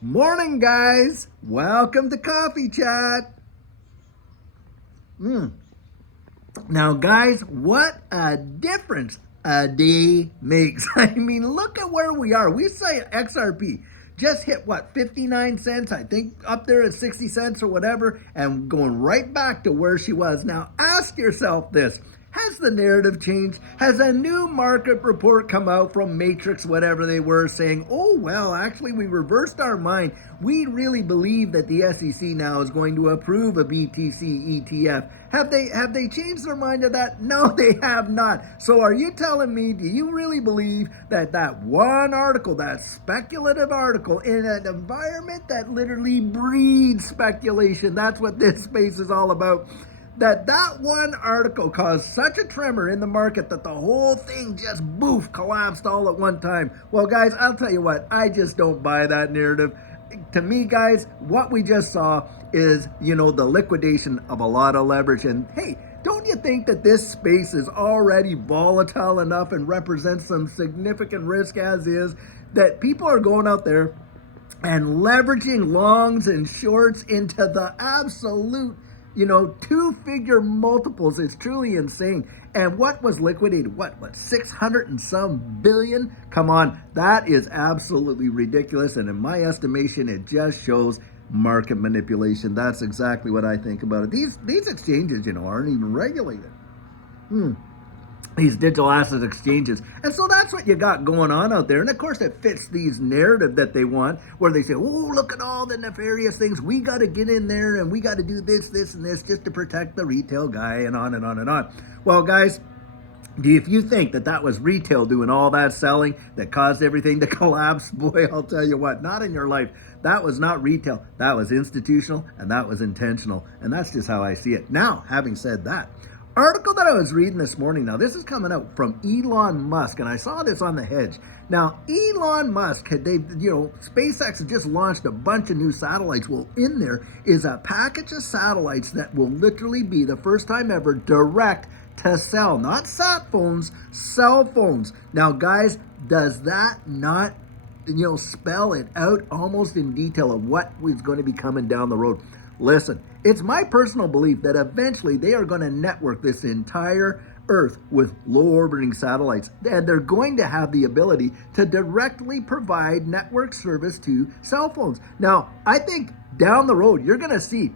Morning, guys. Welcome to Coffee Chat. Now, guys, what a difference a day makes. I mean, look at where we are. We say XRP just hit what, 59 cents? I think up there at 60 cents or whatever, and going right back to where she was. Now, ask yourself this. Has the narrative changed? Has a new market report come out from Matrix, whatever they were, saying, oh, well, actually, we reversed our mind. We really believe that the SEC now is going to approve a BTC ETF. Have they changed their mind to that? No, they have not. So are you telling me, do you really believe that that one article, that speculative article in an environment that literally breeds speculation, that's what this space is all about, that one article caused such a tremor in the market that the whole thing just boof collapsed all at one time? Well, guys, I'll tell you what, I just don't buy that narrative. To me, guys, what we just saw is, the liquidation of a lot of leverage. And hey, don't you think that this space is already volatile enough and represents some significant risk as is, that people are going out there and leveraging longs and shorts into the absolute two-figure multiples? Is truly insane. And what was liquidated? What 600 and some billion? Come on, that is absolutely ridiculous. And in my estimation, it just shows market manipulation. That's exactly what I think about it. These exchanges, aren't even regulated. These digital asset exchanges. And so that's what you got going on out there. And of course, it fits these narrative that they want, where they say, oh, look at all the nefarious things. We got to get in there and we got to do this, and this just to protect the retail guy, and on and on and on. Well, guys, if you think that was retail doing all that selling that caused everything to collapse, boy, I'll tell you what, not in your life. That was not retail. That was institutional, and that was intentional. And that's just how I see it. Now, having said that, article that I was reading this morning, now this is coming out from Elon Musk, and I saw this on The Hedge. Now, Elon Musk, SpaceX had just launched a bunch of new satellites. Well, in there is a package of satellites that will literally be the first time ever direct to cell, not sat phones, cell phones. Now, guys, does that not spell it out almost in detail of what is going to be coming down the road? Listen, it's my personal belief that eventually they are going to network this entire Earth with low orbiting satellites, and they're going to have the ability to directly provide network service to cell phones. Now, I think down the road, you're going to see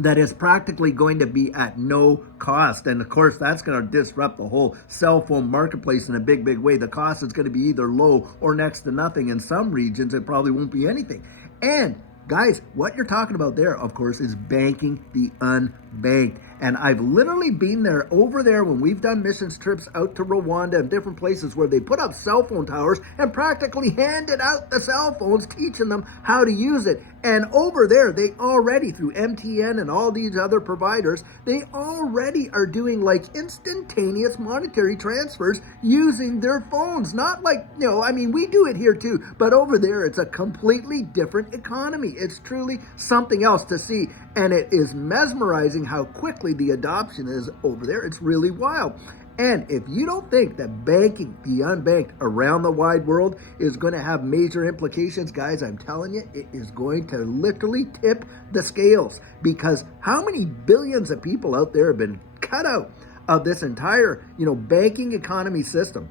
that is practically going to be at no cost. And of course, that's going to disrupt the whole cell phone marketplace in a big, big way. The cost is going to be either low or next to nothing. In some regions, it probably won't be anything. And guys, what you're talking about there, of course, is banking the unbanked. And I've literally been there over there when we've done missions trips out to Rwanda and different places where they put up cell phone towers and practically handed out the cell phones, teaching them how to use it. And over there, they already, through MTN and all these other providers, they already are doing like instantaneous monetary transfers using their phones. Not like, we do it here too, but over there, it's a completely different economy. It's truly something else to see. And it is mesmerizing how quickly the adoption is over there. It's really wild. And if you don't think that banking the unbanked around the wide world is going to have major implications, guys, I'm telling you, it is going to literally tip the scales. Because how many billions of people out there have been cut out of this entire, banking economy system,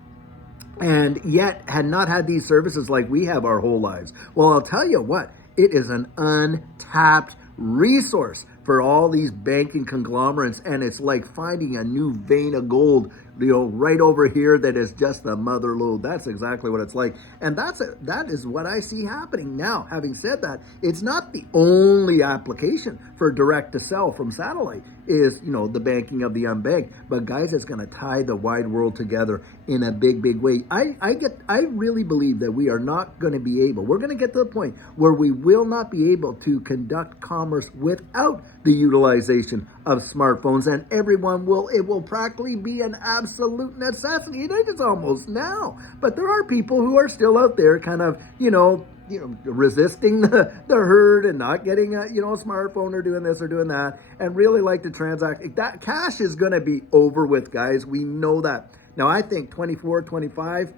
and yet had not had these services like we have our whole lives? Well, I'll tell you what, it is an untapped resource for all these banking conglomerates, and it's like finding a new vein of gold, right over here that is just the mother lode. That's exactly what it's like, and that is what I see happening now. Having said that, it's not the only application for direct to cell from satellite is the banking of the unbanked, but guys, it's going to tie the wide world together in a big, big way. I really believe that we are not going to be able, we're going to get to the point where we will not be able to conduct commerce without the utilization of smartphones, and it will practically be an absolute necessity. It is almost now, but there are people who are still out there kind of, resisting the herd and not getting a smartphone or doing this or doing that, and really like to transact. That cash is going to be over with, guys. We know that. Now, I think 24, 25,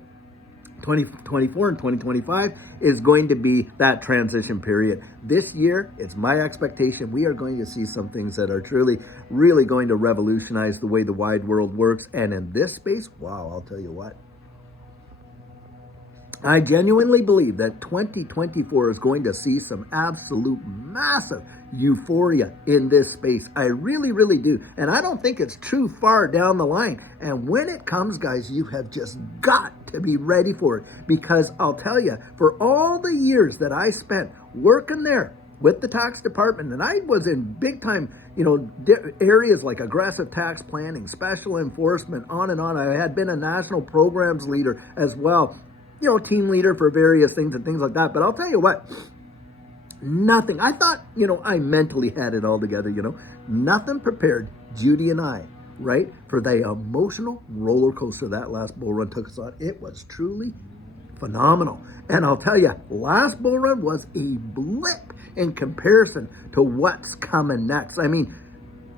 2024 and 2025 is going to be that transition period. This year, it's my expectation we are going to see some things that are truly, really going to revolutionize the way the wide world works. And in this space, wow, I'll tell you what. I genuinely believe that 2024 is going to see some absolute massive euphoria in this space. I really, really do. And I don't think it's too far down the line. And when it comes, guys, you have just got to be ready for it. Because I'll tell you, for all the years that I spent working there with the tax department, and I was in big time, areas like aggressive tax planning, special enforcement, on and on. I had been a national programs leader as well. Team leader for various things and things like that. But I'll tell you what, nothing. I thought, I mentally had it all together, Nothing prepared Judy and I, right, for the emotional roller coaster that last bull run took us on. It was truly phenomenal. And I'll tell you, last bull run was a blip in comparison to what's coming next. I mean,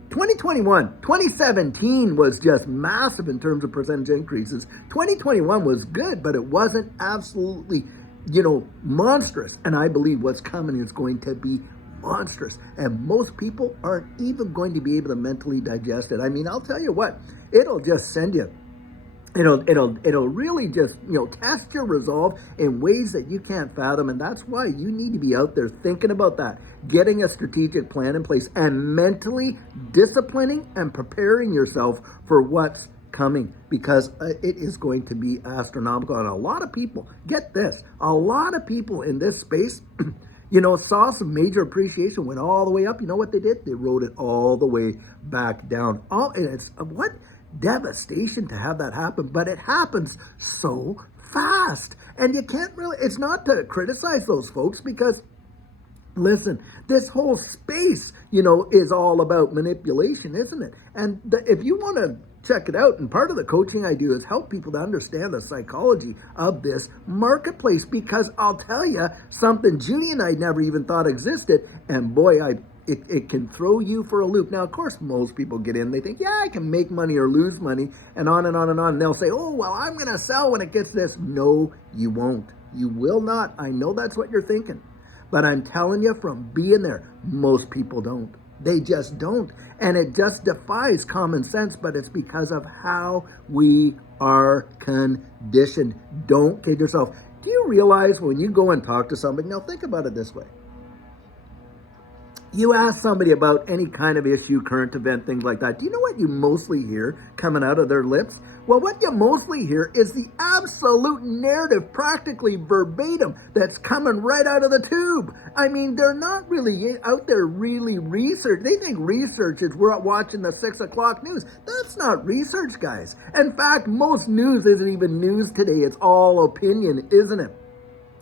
2017 was just massive in terms of percentage increases. 2021 was good, but it wasn't absolutely, monstrous. And I believe what's coming is going to be monstrous. And most people aren't even going to be able to mentally digest it. I mean, I'll tell you what, it'll just send you. It'll really just, test your resolve in ways that you can't fathom. And that's why you need to be out there thinking about that, getting a strategic plan in place and mentally disciplining and preparing yourself for what's coming, because it is going to be astronomical. And a lot of people, get this, a lot of people in this space, saw some major appreciation, went all the way up. You know what they did? They rode it all the way back down. And it's what devastation to have that happen, but it happens so fast. And you can't really, it's not to criticize those folks, because listen, this whole space, is all about manipulation, isn't it? And if you want to check it out, and part of the coaching I do is help people to understand the psychology of this marketplace, because I'll tell you something Judy and I never even thought existed, and boy, it can throw you for a loop. Now, of course, most people get in, they think, yeah, I can make money or lose money, and on and on and on. And they'll say, oh, well, I'm going to sell when it gets this. No, you won't. You will not. I know that's what you're thinking. But I'm telling you, from being there, most people don't. They just don't. And it just defies common sense, but it's because of how we are conditioned. Don't kid yourself. Do you realize when you go and talk to somebody, now think about it this way. You ask somebody about any kind of issue, current event, things like that. Do you know what you mostly hear coming out of their lips? Well, what you mostly hear is the absolute narrative, practically verbatim, that's coming right out of the tube. I mean, they're not really out there really research. They think research is we're watching the 6 o'clock news. That's not research, guys. In fact, most news isn't even news today. It's all opinion, isn't it?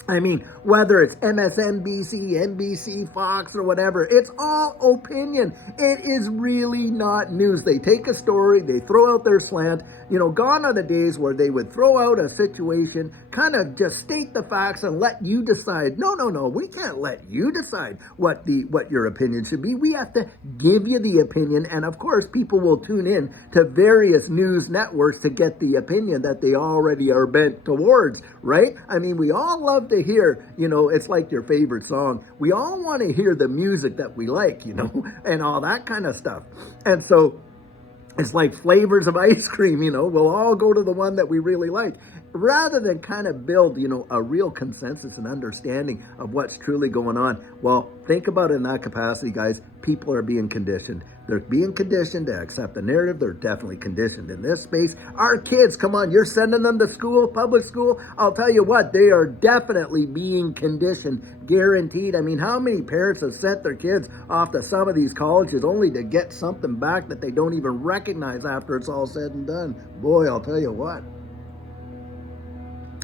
I mean, whether it's MSNBC, NBC, Fox, or whatever, it's all opinion. It is really not news. They take a story, they throw out their slant. Gone are the days where they would throw out a situation, kind of just state the facts and let you decide. No, we can't let you decide what your opinion should be. We have to give you the opinion. And of course, people will tune in to various news networks to get the opinion that they already are bent towards, right? I mean, we all love to hear, it's like your favorite song. We all want to hear the music that we like, and all that kind of stuff. And so it's like flavors of ice cream, we'll all go to the one that we really like, rather than kind of build, a real consensus and understanding of what's truly going on. Well, think about it in that capacity, guys. People are being conditioned. They're being conditioned to accept the narrative. They're definitely conditioned in this space. Our kids, come on, you're sending them to school, public school. I'll tell you what, they are definitely being conditioned, guaranteed. I mean, how many parents have sent their kids off to some of these colleges only to get something back that they don't even recognize after it's all said and done? Boy, I'll tell you what.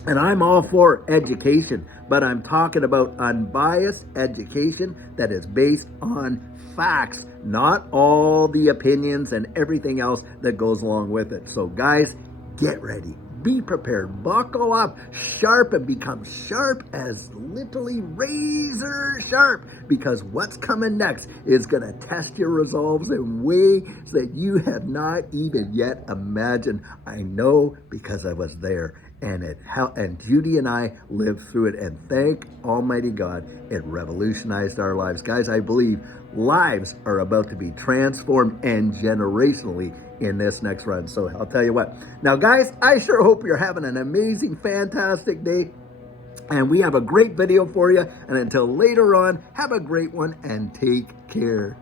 And I'm all for education, but I'm talking about unbiased education that is based on facts, not all the opinions and everything else that goes along with it. So guys, get ready. Be prepared. Buckle up, sharp, and become sharp as literally razor sharp, because what's coming next is going to test your resolves in ways that you have not even yet imagined. I know, because I was there. and Judy and I lived through it, and thank Almighty God, it revolutionized our lives. Guys, I believe lives are about to be transformed and generationally in this next run. So I'll tell you what. Now, guys, I sure hope you're having an amazing, fantastic day. And we have a great video for you. And until later on, have a great one and take care.